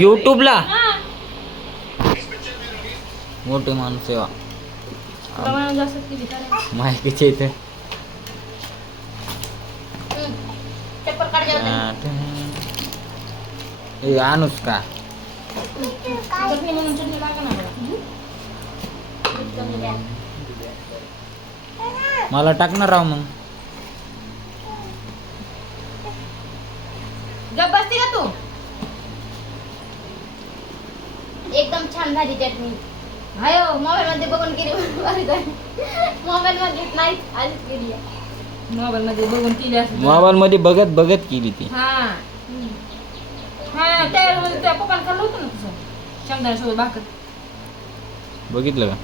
युट्यूबला मोठे माणूस सेवा माहितीचे इथे अनुष्का मला टाकणार राव मग बसते का तू एकदम छान झाली चटणी हाय मोबाईल मध्ये बघून केली मोबाईल मध्ये नाही आलीच केली मोबाईल मध्ये बघून केली असं मोबाईल मध्ये बघत बघत केली ती हा हा त्या पप्पाला खाल्लं होतं ना तसं शेंगदाण्यासोबत भाकर बघितलं का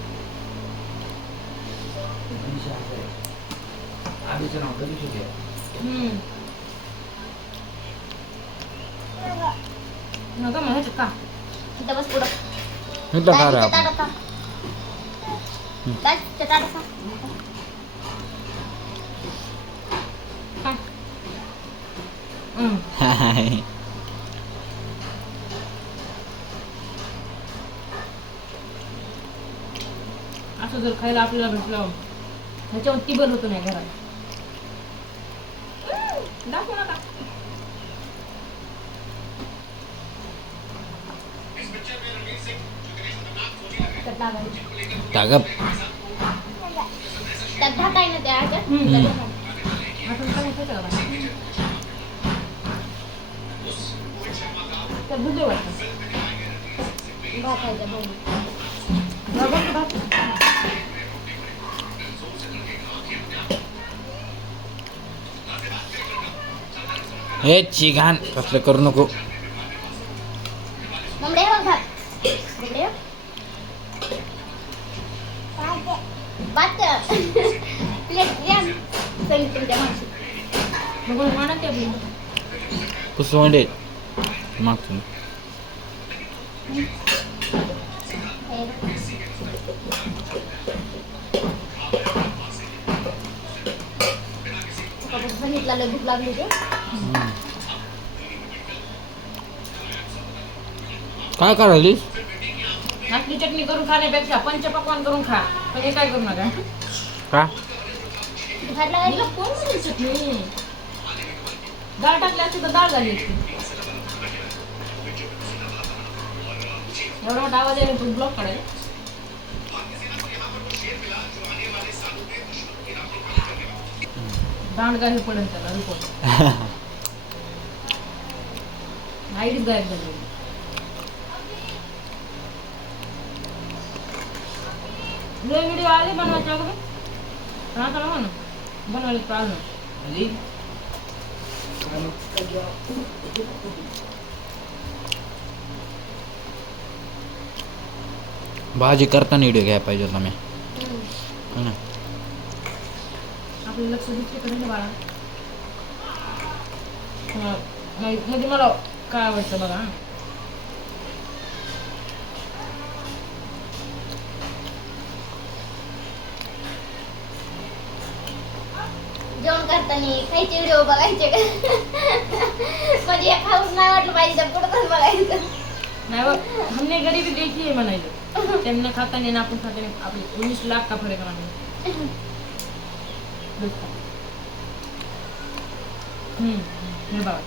नका मग ह्याच्यात का इथं बस पुढं इथं खा रे आपण. हाय. असं जर खायला आपल्याला भेटलं ह्याच्यावर टिबल होतो नाही घरात दाखवू नका टाकप काय ना त्या हे चिघान कसलं करू नको कुसवंडे मागतो भूक लागली काय करायलीस नाचणी चटणी करून खाण्यापेक्षा पंचपक्वान करून खा पण हे काय करू नका का कोण चटणी डाळ टाकली असती तर डाळ झाली असती एवढा मोठा आवाज आहे तू ब्लॉक काढायला दांड काय पडेल त्याला रिपोर्ट आयडीच गायब झाली व्हिडिओ आले बनवायच्या वगैरे हा चला म्हणा बनवायला पाहिलं भाजी करताना व्हिडिओ घ्यायला पाहिजे होता मी आपलं लक्ष दुसरीकडे बाळा म्हणजे मला काय आवडतं बघा जेवण करताना खायचे व्हिडिओ बघायचे म्हणजे खाऊच नाही वाटलं पाहिजे तर कुठं बघायचं नाही बघ हमने गरीबी देखी आहे म्हणायचं त्यांना खाताना ना आपण खाताना आपली 19 लाख का फरक राहणार हे बघा